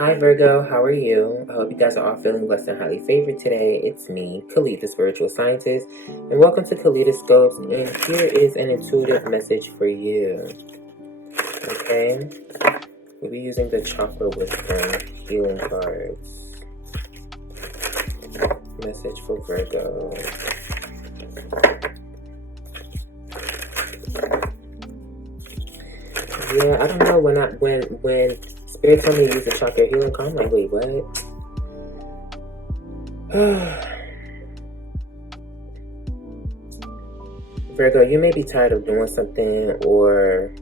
Hi Virgo, how are you? I hope you guys are all feeling blessed and highly favored today. It's me, Khalid, the spiritual scientist, and welcome to Kaleidoscopes. And here is an intuitive message for you. Okay, we'll be using the Chakra Wisdom healing cards. Message for Virgo. Yeah, I don't know when Spirit told me to use the chakra healing card, I'm like, wait, what? Virgo, you may be tired of doing something, or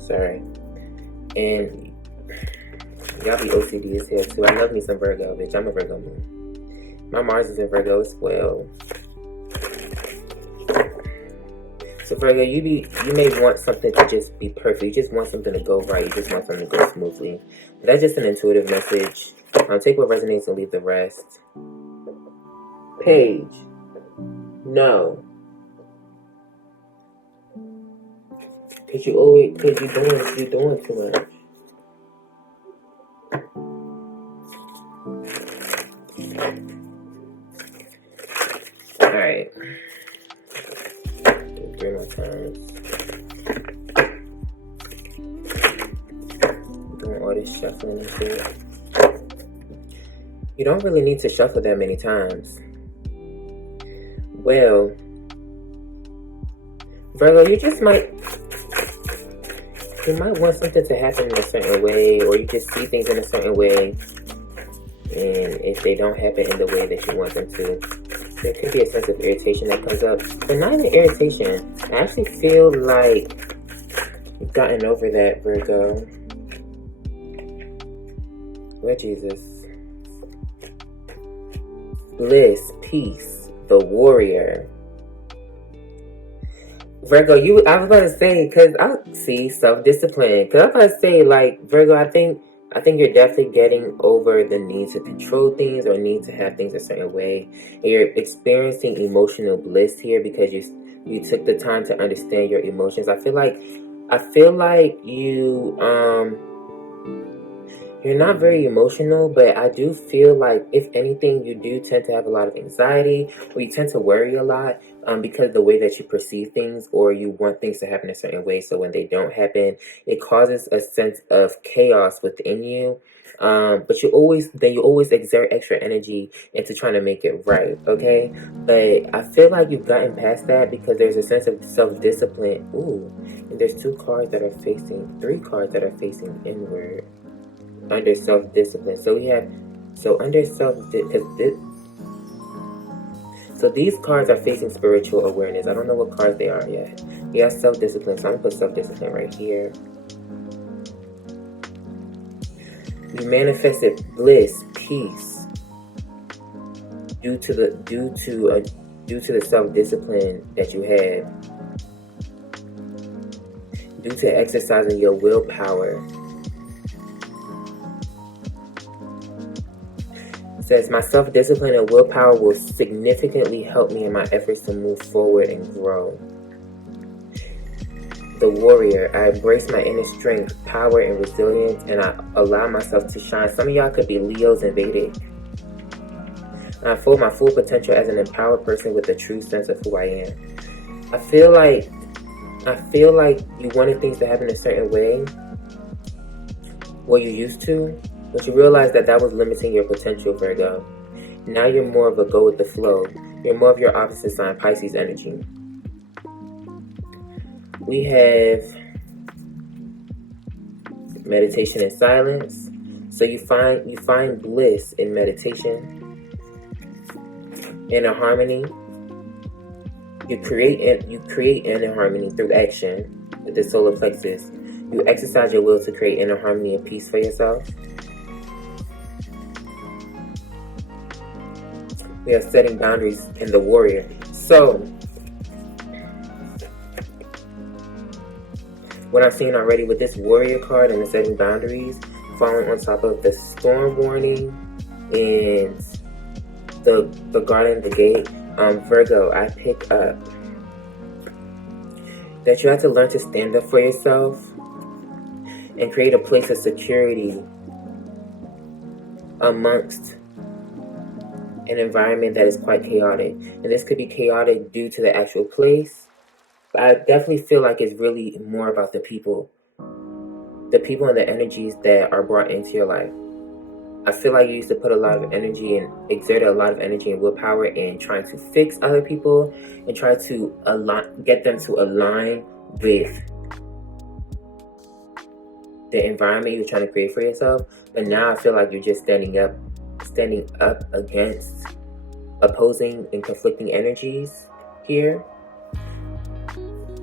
sorry, and y'all be OCD as hell too. I love me some Virgo, bitch. I'm a Virgo moon. My Mars is in Virgo as well. So Virgo, you may want something to just be perfect. You just want something to go right. You just want something to go smoothly. But that's just an intuitive message. Take what resonates and leave the rest. Page. No. Cause you're doing too much. Alright. 3 more times. Doing all this shuffling and shit. You don't really need to shuffle that many times. Well, Virgo, you might want something to happen in a certain way, or you just see things in a certain way, and if they don't happen in the way that you want them to, there could be a sense of irritation that comes up. But not even irritation. I actually feel like you've gotten over that, Virgo. Lord Jesus. Bliss, peace, the warrior. Virgo, I was about to say, because I see self-discipline. Because I was about to say, like, Virgo, I think you're definitely getting over the need to control things or need to have things a certain way. And you're experiencing emotional bliss here because you took the time to understand your emotions. I feel like you're not very emotional, but I do feel like, if anything, you do tend to have a lot of anxiety, or you tend to worry a lot because of the way that you perceive things, or you want things to happen a certain way. So when they don't happen, it causes a sense of chaos within you. But you always exert extra energy into trying to make it right, okay? But I feel like you've gotten past that because there's a sense of self-discipline. Ooh, and there's 3 cards that are facing inward. Under self-discipline. So these cards are facing spiritual awareness. I don't know what cards they are yet. We have self-discipline, so I'm gonna put self-discipline right here. You manifested bliss, peace due to the self-discipline that you had, due to exercising your willpower. Says, my self-discipline and willpower will significantly help me in my efforts to move forward and grow. The warrior, I embrace my inner strength, power, and resilience, and I allow myself to shine. Some of y'all could be Leos and Vedic. And I feel my full potential as an empowered person with a true sense of who I am. I feel like you wanted things to happen a certain way, what you used to, but you realize that was limiting your potential, Virgo. Now you're more of a go with the flow. You're more of your opposite sign, Pisces energy. We have meditation and silence. So you find bliss in meditation, inner harmony. You create inner harmony through action with the solar plexus. You exercise your will to create inner harmony and peace for yourself. We are setting boundaries in the warrior. So, what I'm seeing already with this warrior card and the setting boundaries, falling on top of the storm warning and the guardian, the gate, Virgo, I pick up that you have to learn to stand up for yourself. and create a place of security amongst an environment that is quite chaotic. And this could be chaotic due to the actual place, but I definitely feel like it's really more about the people and the energies that are brought into your life. I feel like you used to put a lot of energy and exerted a lot of energy and willpower in trying to fix other people and try to get them to align with the environment you're trying to create for yourself. But now I feel like you're just standing up against opposing and conflicting energies here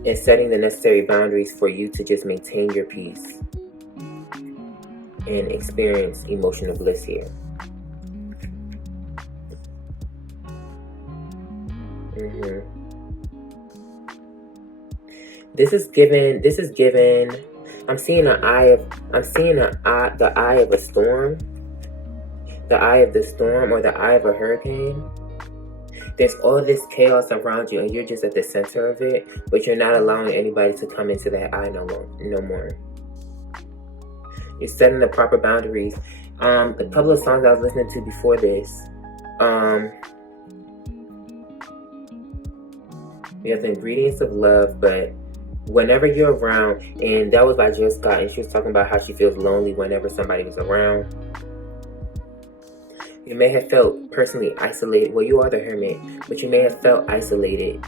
and setting the necessary boundaries for you to just maintain your peace and experience emotional bliss here. This is given. I'm seeing the eye of a storm, the eye of the storm, or the eye of a hurricane. There's all this chaos around you, and you're just at the center of it, but you're not allowing anybody to come into that eye no more. You're setting the proper boundaries. A couple of songs I was listening to before this, we have the ingredients of love, but whenever you're around, and that was by Jill Scott, and she was talking about how she feels lonely whenever somebody was around. You may have felt personally isolated. Well, you are the hermit, but you may have felt isolated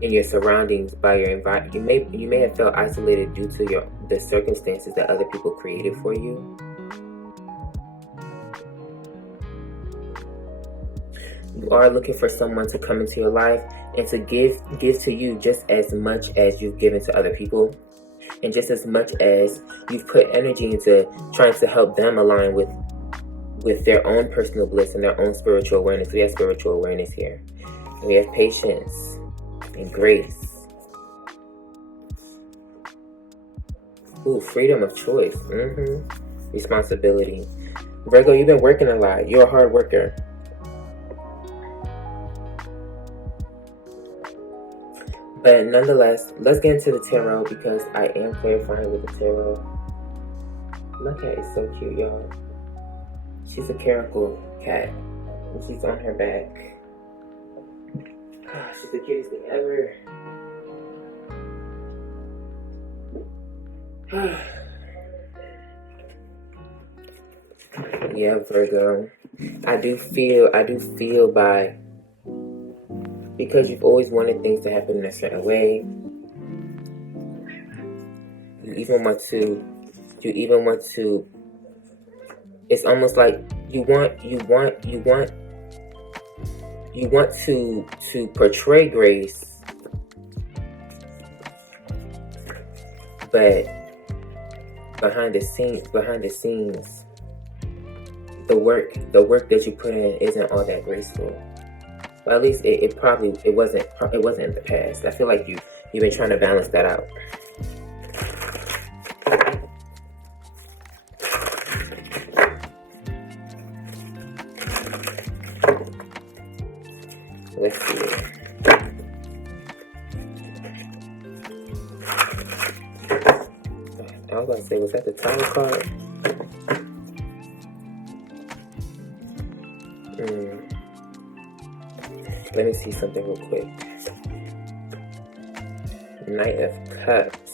in your surroundings by your environment. You may have felt isolated due to the circumstances that other people created for you. You are looking for someone to come into your life and to give to you just as much as you've given to other people, and just as much as you've put energy into trying to help them align with their own personal bliss and their own spiritual awareness. We have spiritual awareness here. And we have patience and grace. Ooh, freedom of choice. Responsibility. Virgo, you've been working a lot. You're a hard worker. But nonetheless, let's get into the tarot, because I am clarifying with the tarot. My cat is so cute, y'all. She's a caracal cat, and she's on her back. She's the cutest thing ever. Yeah, Virgo. I do feel because you've always wanted things to happen in a certain way. You even want to, it's almost like you want to portray grace, but behind the scenes, the work that you put in isn't all that graceful. Well, at least it wasn't in the past. I feel like you've been trying to balance that out. Let's see. I was about to say, was that the Tower card? Let me see something real quick. Knight of Cups.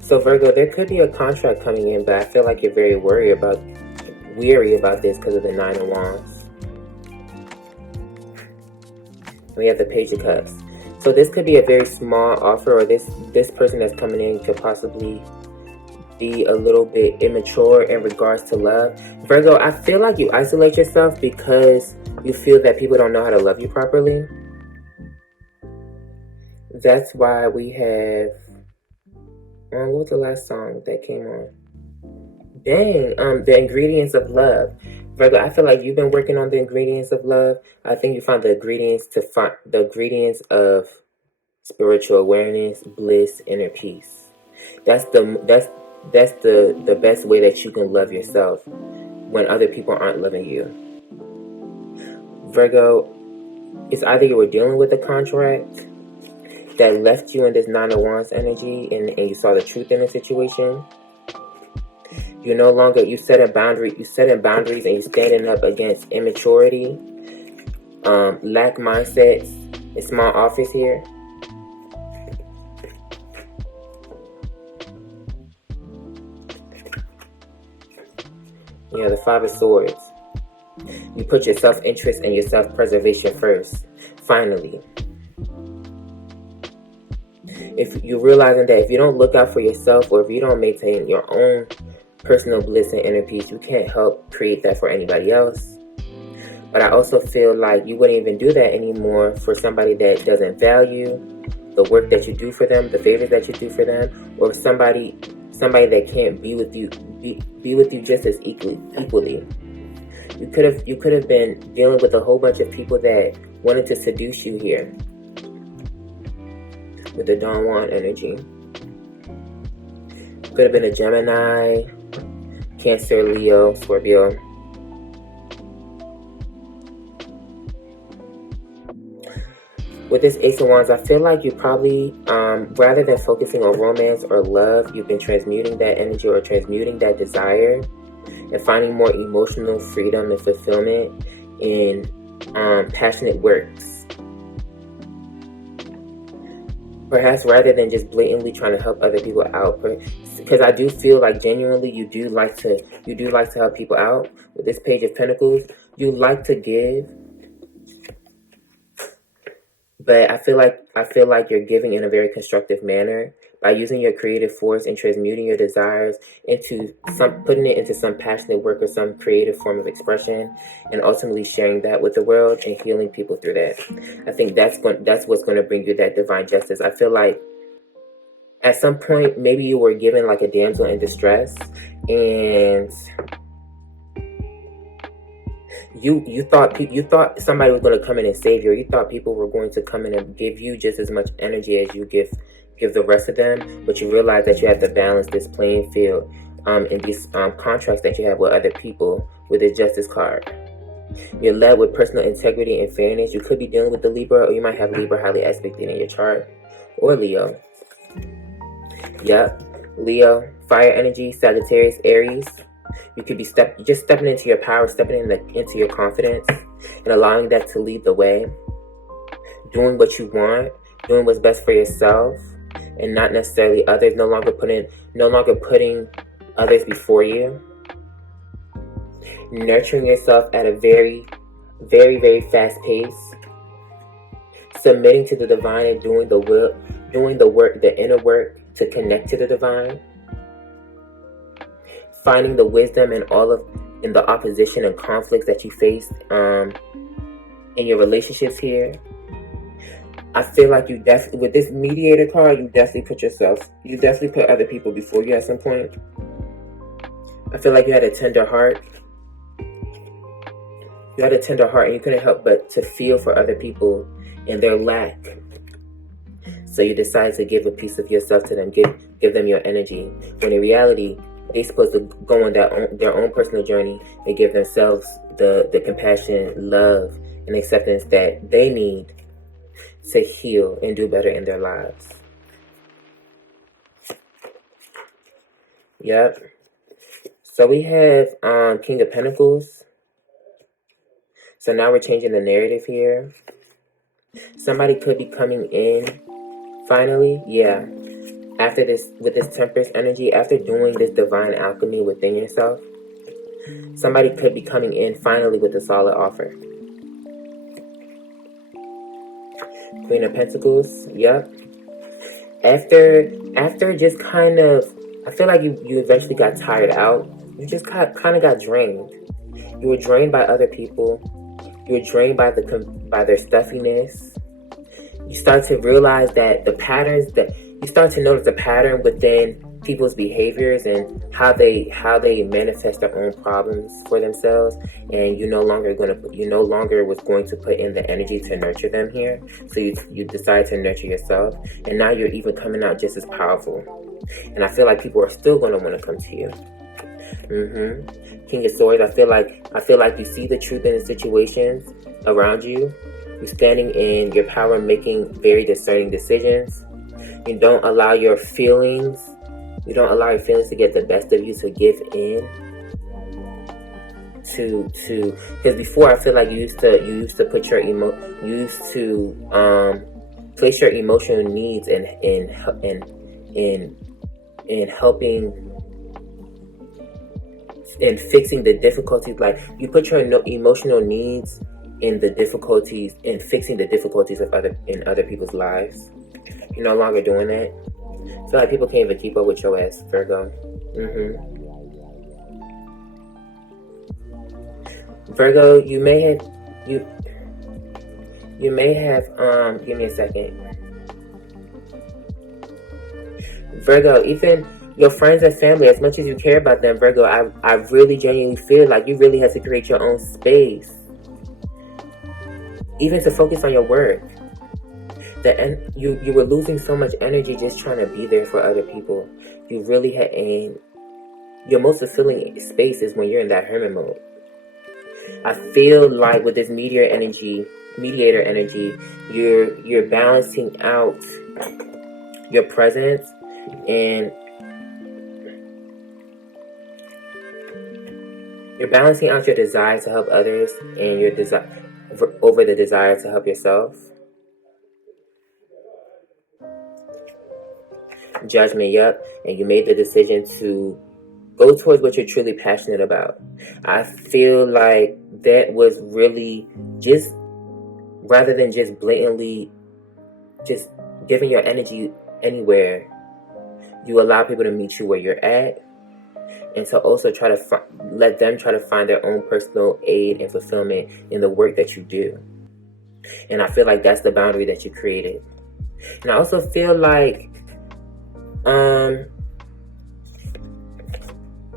So Virgo, there could be a contract coming in, but I feel like you're very weary about this because of the 9 of Wands. We have the Page of Cups. So this could be a very small offer, or this person that's coming in could possibly be a little bit immature in regards to love. Virgo, I feel like you isolate yourself because you feel that people don't know how to love you properly. That's why we have... what was the last song that came on? Dang, the ingredients of love. Virgo, I feel like you've been working on the ingredients of love. I think you found the ingredients of spiritual awareness, bliss, inner peace. That's the best way that you can love yourself when other people aren't loving you. Virgo, It's either you were dealing with a contract that left you in this Nine of Wands energy and you saw the truth in the situation. You no longer, you set a boundary, you setting boundaries and you're standing up against immaturity, lack mindsets, a small office here. Yeah, the Five of Swords. You put your self-interest and your self-preservation first. Finally. If you're realizing that if you don't look out for yourself, or if you don't maintain your own personal bliss and inner peace, you can't help create that for anybody else. But I also feel like you wouldn't even do that anymore for somebody that doesn't value the work that you do for them, the favors that you do for them, or somebody that can't be with you, be with you just as equally. You could have been dealing with a whole bunch of people that wanted to seduce you here with the Don Juan energy. Could have been a Gemini, Cancer, Leo, Scorpio. With this Ace of Wands, I feel like you probably, rather than focusing on romance or love, you've been transmuting that energy or transmuting that desire and finding more emotional freedom and fulfillment in passionate works. Perhaps rather than just blatantly trying to help other people out, because I do feel like genuinely you do like to help people out. With this Page of Pentacles, you like to give. But I feel like you're giving in a very constructive manner by using your creative force and transmuting your desires into putting it into some passionate work or some creative form of expression, and ultimately sharing that with the world and healing people through that. I think that's what's going to bring you that divine justice. I feel like at some point maybe you were given like a damsel in distress, and you thought somebody was going to come in and save you, or you thought people were going to come in and give you just as much energy as you give the rest of them, but you realize that you have to balance this playing field in these contracts that you have with other people with the Justice card. You're led with personal integrity and fairness. You could be dealing with the Libra, or you might have Libra highly aspected in your chart, or Leo. Yep, Leo, fire energy, Sagittarius, Aries. You could be just stepping into your power, stepping into your confidence, and allowing that to lead the way. Doing what you want, doing what's best for yourself, and not necessarily others. No longer putting others before you. Nurturing yourself at a very, very, very fast pace. Submitting to the divine and doing the work, the inner work to connect to the divine. Finding the wisdom in the opposition and conflicts that you face in your relationships here. I feel like you definitely, with this mediator card, you definitely put other people before you at some point. I feel like you had a tender heart. You had a tender heart, and you couldn't help but to feel for other people and their lack. So you decided to give a piece of yourself to them, give them your energy. When in reality, they're supposed to go on their own personal journey and give themselves the compassion, love, and acceptance that they need to heal and do better in their lives. Yep. So we have King of Pentacles. So now we're changing the narrative here. Somebody could be coming in finally. Yeah. After this, with this Temperance energy, after doing this divine alchemy within yourself, somebody could be coming in finally with a solid offer. Queen of Pentacles, yep. After just kind of, I feel like you eventually got tired out. You just kind of got drained. You were drained by other people. You were drained by their stuffiness. You start to realize that you start to notice the pattern within people's behaviors and how they manifest their own problems for themselves, and you no longer was going to put in the energy to nurture them here. So you decide to nurture yourself, and now you're even coming out just as powerful. And I feel like people are still going to want to come to you. King of Swords. I feel like you see the truth in the situations around you. You're standing in your power, making very discerning decisions. You don't allow your feelings. You don't allow your feelings to get the best of you, to give in. Because before, I feel like you used to put your place your emotional needs in helping, in fixing the difficulties. Like, you put your emotional needs in the difficulties, in fixing the difficulties of other people's lives. You're no longer doing that. I feel like people can't even keep up with your ass, Virgo. Virgo, you may have give me a second. Virgo, even your friends and family, as much as you care about them, Virgo, I really genuinely feel like you really have to create your own space, even to focus on your work. You were losing so much energy just trying to be there for other people. You really had, and your most fulfilling space is when you're in that hermit mode. I feel like with this mediator energy, you're balancing out your presence, and you're balancing out your desire to help others and your desire over the desire to help yourself. Judgment, yep. And you made the decision to go towards what you're truly passionate about. I feel like that was really just, rather than just blatantly just giving your energy anywhere, you allow people to meet you where you're at, and to also try to let them try to find their own personal aid and fulfillment in the work that you do. And I feel like that's the boundary that you created. And I also feel like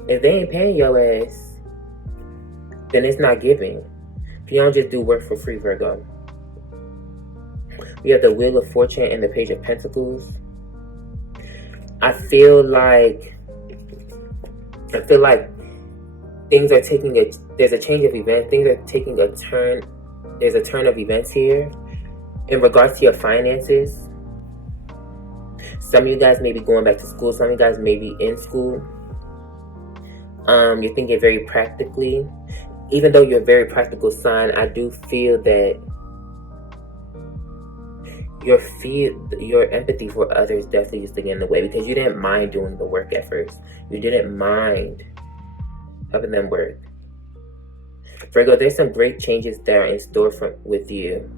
if they ain't paying your ass, then it's not giving. If you don't just do work for free, Virgo. We have the Wheel of Fortune and the Page of Pentacles. I feel like things are taking there's a change of events. Things are taking a turn. There's a turn of events here in regards to your finances. Some of you guys may be going back to school. Some of you guys may be in school. You're thinking very practically. Even though you're a very practical sign, I do feel that your empathy for others definitely used to get in the way, because you didn't mind doing the work at first. You didn't mind helping them work. Virgo, there's some great changes that are in store with you.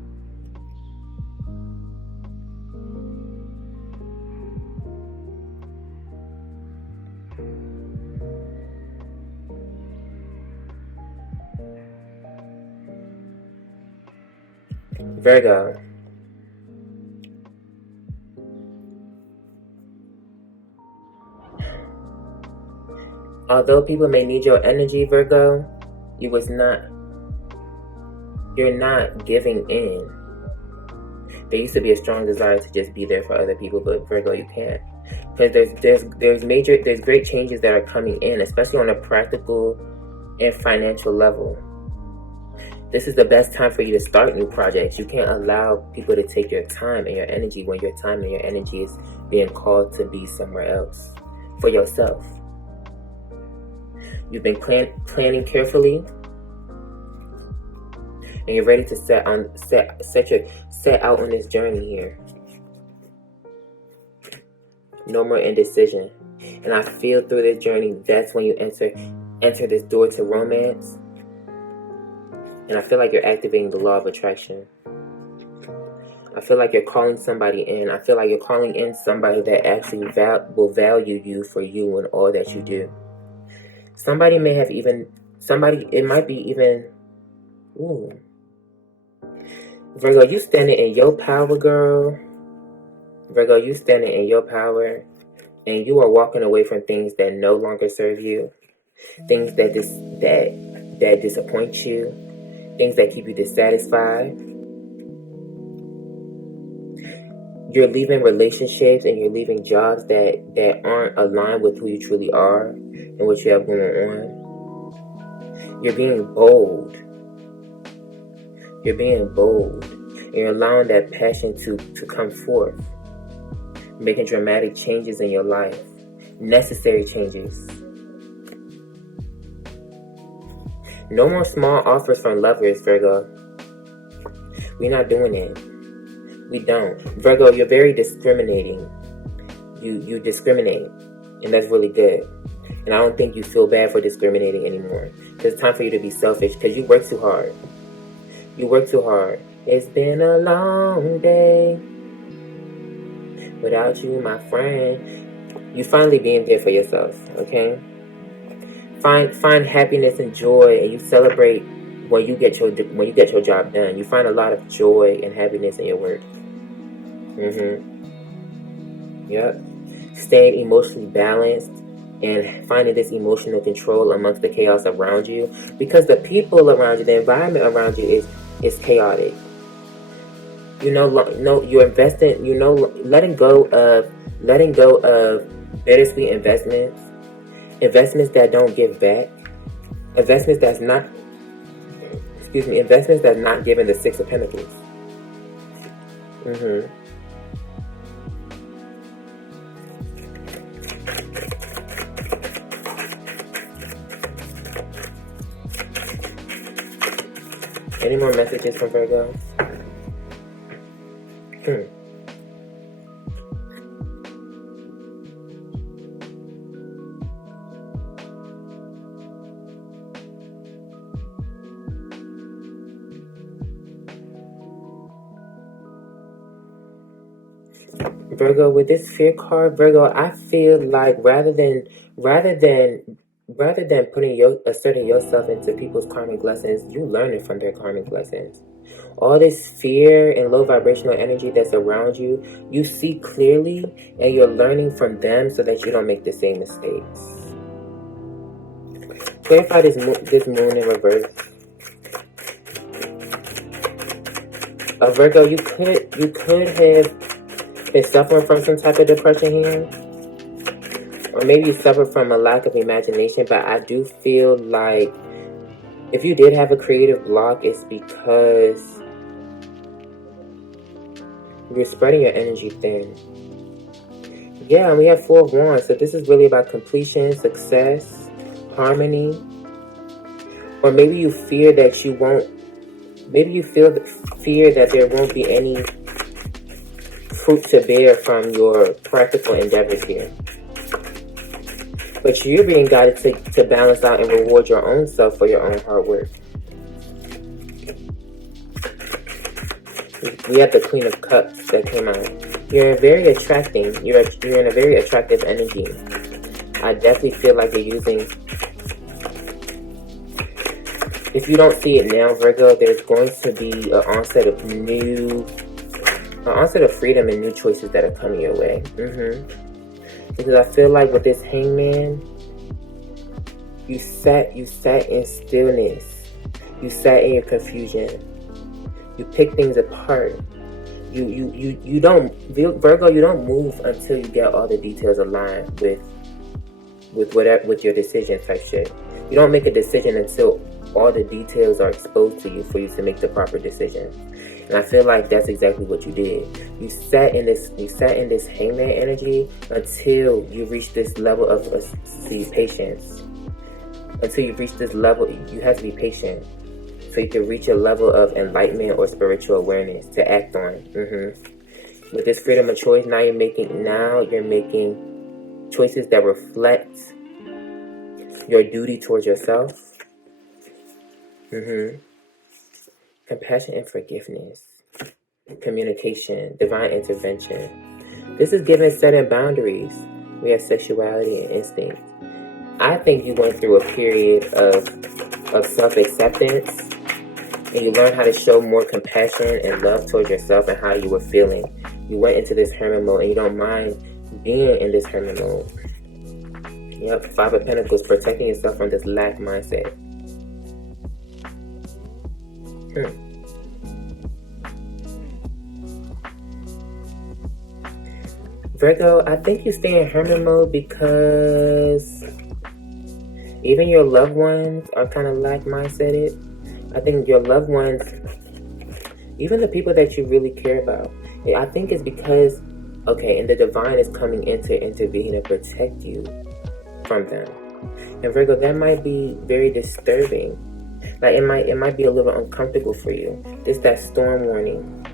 Virgo, although people may need your energy, Virgo, you're not giving in. There used to be a strong desire to just be there for other people, but Virgo, you can't. Because there's great changes that are coming in, especially on a practical and financial level. This is the best time for you to start new projects. You can't allow people to take your time and your energy when your time and your energy is being called to be somewhere else for yourself. You've been planning carefully, and you're ready to set out on this journey here. No more indecision. And I feel through this journey, that's when you enter this door to romance. And I feel like you're activating the law of attraction. I feel like you're calling somebody in. I feel like you're calling in somebody that actually will value you for you and all that you do. It might be even, Virgo, you standing in your power, girl. Virgo, you standing in your power, and you are walking away from things that no longer serve you, things that disappoint you, things that keep you dissatisfied. You're leaving relationships and you're leaving jobs that aren't aligned with who you truly are and what you have going on. You're being bold. And you're allowing that passion to come forth. Making dramatic changes in your life. Necessary changes. No more small offers from lovers, Virgo. We're not doing it. We don't. Virgo, you're very discriminating. You discriminate. And that's really good. And I don't think you feel bad for discriminating anymore. Because it's time for you to be selfish. Because you work too hard. You work too hard. It's been a long day without you, my friend. You finally being there for yourself, okay? Find happiness and joy, and you celebrate when you get your job done. You find a lot of joy and happiness in your work. Yep. Staying emotionally balanced and finding this emotional control amongst the chaos around you, because the people around you, the environment around you is chaotic. You're investing. Letting go of bittersweet investments that don't give back, investments that's not giving the Six of Pentacles. Any more messages from Virgo? Virgo, with this fear card, Virgo, I feel like rather than asserting yourself into people's karmic lessons, you learning from their karmic lessons. All this fear and low vibrational energy that's around you, you see clearly, and you're learning from them so that you don't make the same mistakes. Clarify this moon in reverse. Virgo, you could have been suffering from some type of depression here. Or maybe you suffer from a lack of imagination, but I do feel like if you did have a creative block, it's because you're spreading your energy thin. Yeah, we have Four of Wands, so this is really about completion, success, harmony. Or maybe you fear that you won't, maybe you fear that there won't be any fruit to bear from your practical endeavors here. But you're being guided to balance out and reward your own self for your own hard work. We have the Queen of Cups that came out. You're in a very attractive energy. I definitely feel like you're using... If you don't see it now, Virgo, there's going to be an onset of freedom and new choices that are coming your way. Because I feel like with this Hangman, you sat in stillness. You sat in your confusion. You pick things apart. You don't, Virgo, you don't move until you get all the details aligned with your decision type shit. You don't make a decision until all the details are exposed to you for you to make the proper decision. And I feel like that's exactly what you did. You sat in this Hangman energy until you reach this level of patience. Until you reach this level, you have to be patient. So you can reach a level of enlightenment or spiritual awareness to act on. With this freedom of choice, now you're making choices that reflect your duty towards yourself. Compassion and forgiveness. Communication. Divine intervention. This is giving setting boundaries. We have sexuality and instinct. I think you went through a period of self-acceptance, and you learned how to show more compassion and love towards yourself and how you were feeling. You went into this hermit mode, and you don't mind being in this hermit mode. Yep, Five of Pentacles, protecting yourself from this lack mindset. Virgo, I think you stay in hermit mode because even your loved ones are kind of lack mindseted. I think your loved ones, Even the people that you really care about. I think it's because, okay, and the divine is coming in to intervene and protect you from them. And Virgo, that might be very disturbing. Like it might be a little uncomfortable for you. It's that storm warning.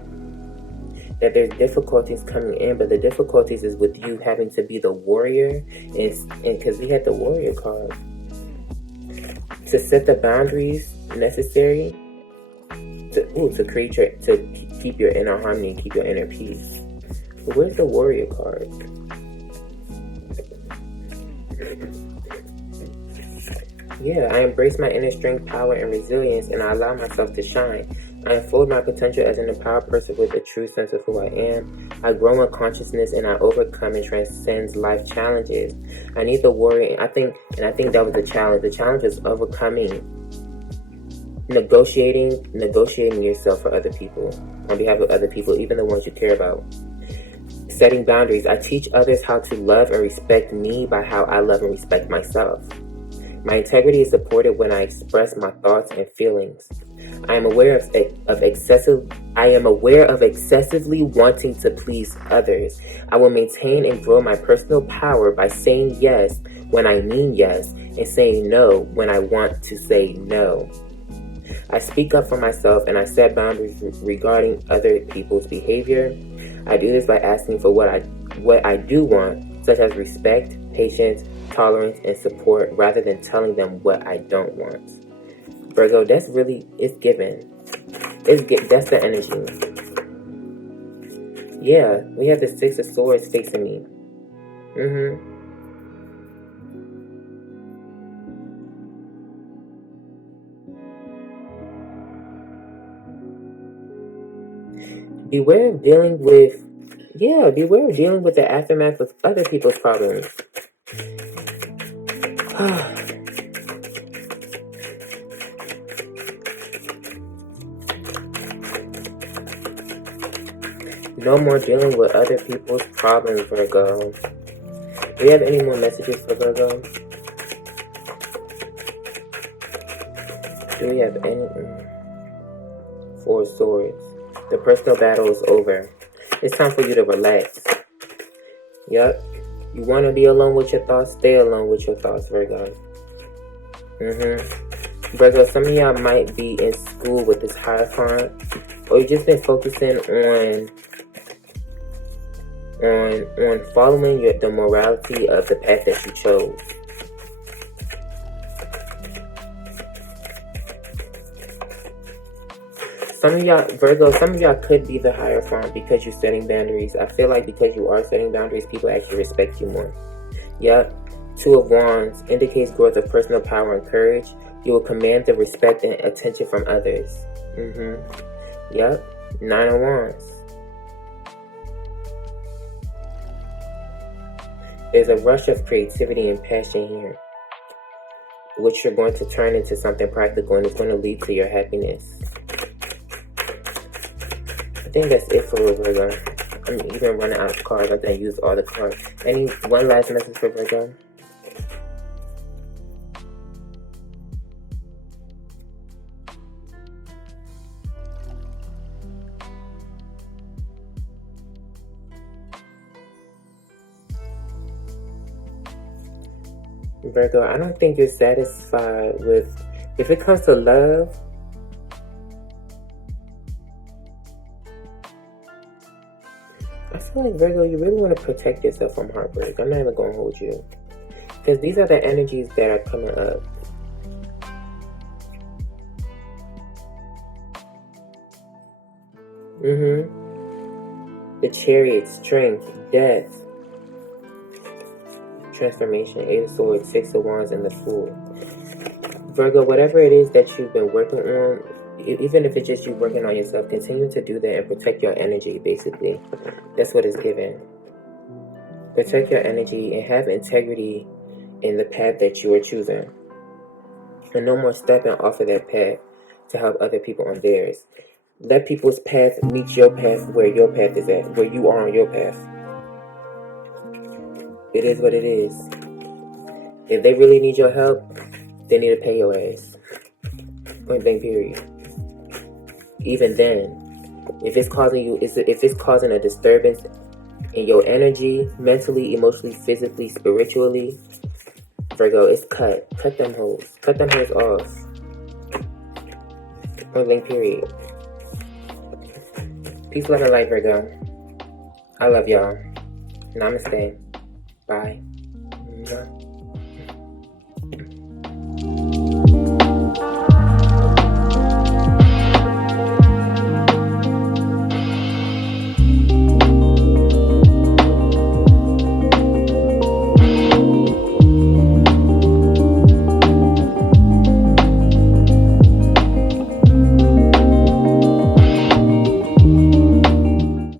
That there's difficulties coming in, but the difficulties is with you having to be the warrior, and because we had the warrior card, to set the boundaries necessary to create to keep your inner harmony, keep your inner peace. But where's the warrior card? Yeah, I embrace my inner strength, power, and resilience, and I allow myself to shine. I unfold my potential as an empowered person with a true sense of who I am. I grow in consciousness and I overcome and transcend life challenges. I need the warrior. I think that was the challenge. The challenge is overcoming, negotiating yourself for other people, on behalf of other people, even the ones you care about. Setting boundaries. I teach others how to love and respect me by how I love and respect myself. My integrity is supported when I express my thoughts and feelings. I am aware of excessively wanting to please others. I will maintain and grow my personal power by saying yes when I mean yes and saying no when I want to say no. I speak up for myself and I set boundaries regarding other people's behavior. I do this by asking for what I do want, such as respect, patience, tolerance, and support, rather than telling them what I don't want. Virgo, that's really, it's given. That's the energy. Yeah, we have the Six of Swords facing me. Beware of dealing with the aftermath of other people's problems. No more dealing with other people's problems, Virgo. Do you have any more messages for Virgo? Do we have any? Four of Swords. The personal battle is over. It's time for you to relax. Yup. You want to be alone with your thoughts? Stay alone with your thoughts, Virgo. Virgo, some of y'all might be in school with this Hierophant, or you've just been focusing on following the morality of the path that you chose. Some of y'all, Virgo, some of y'all could be the Hierophant because you're setting boundaries. I feel like because you are setting boundaries, people actually respect you more. Yep. Two of Wands indicates growth of personal power and courage. You will command the respect and attention from others. Yep. Nine of Wands. There's a rush of creativity and passion here, which you're going to turn into something practical, and it's going to lead to your happiness. I think that's it for Virgo. I'm even running out of cards. I'm going to use all the cards. One last message for Virgo? Virgo, I don't think you're satisfied with, if it comes to love, I feel like, Virgo, you really want to protect yourself from heartbreak. I'm not even going to hold you. Because these are the energies that are coming up. The Chariot, strength, death, transformation, Eight of Swords, Six of Wands, and the Fool. Virgo, whatever it is that you've been working on, even if it's just you working on yourself, continue to do that and protect your energy, basically. That's what it's given. Protect your energy and have integrity in the path that you are choosing. And no more stepping off of that path to help other people on theirs. Let people's path meet your path where your path is at, where you are on your path. It is what it is. If they really need your help, they need to pay your ass. Point blank period. Even then, If it's causing a disturbance in your energy, mentally, emotionally, physically, spiritually, Virgo, it's cut. Cut them hoes. Cut them hoes off. Point blank period. Peace, love, and light, Virgo. I love y'all. Namaste. Bye. Mwah.